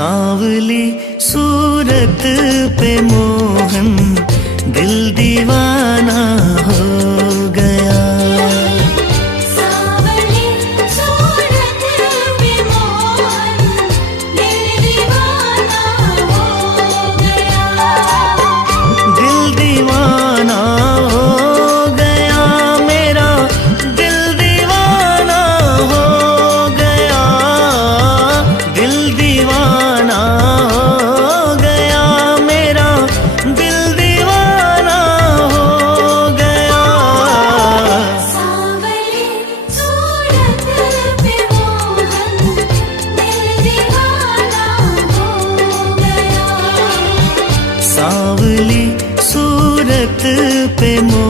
सांवली सूरत पे मोहन दिल दीवाना हो गया। सांवली सूरत पे मोहन दिल दीवाना हो गया। दिल दीवाना हो गया मेरा, दिल दीवाना हो गया। दिल दीवाना हो गया मेरा, दिल दीवाना हो गया। सांवली सूरत पे मोहन दिल दीवाना हो गया। सांवली सूरत पे मोहन